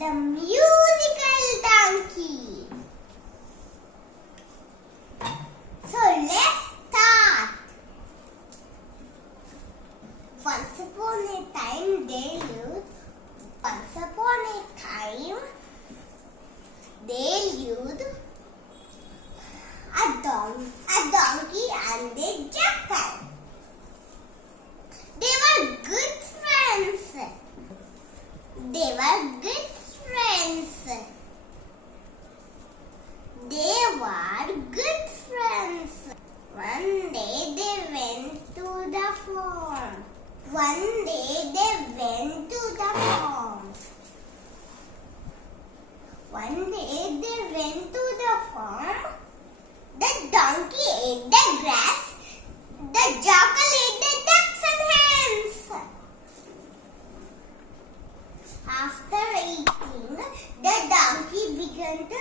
The musical donkey. So let's start. Once upon a time there lived a donkey and a jackal. They were good friends. One day they went to the farm. The donkey ate the grass. The jackal ate the ducks and hens. After eating, the donkey began to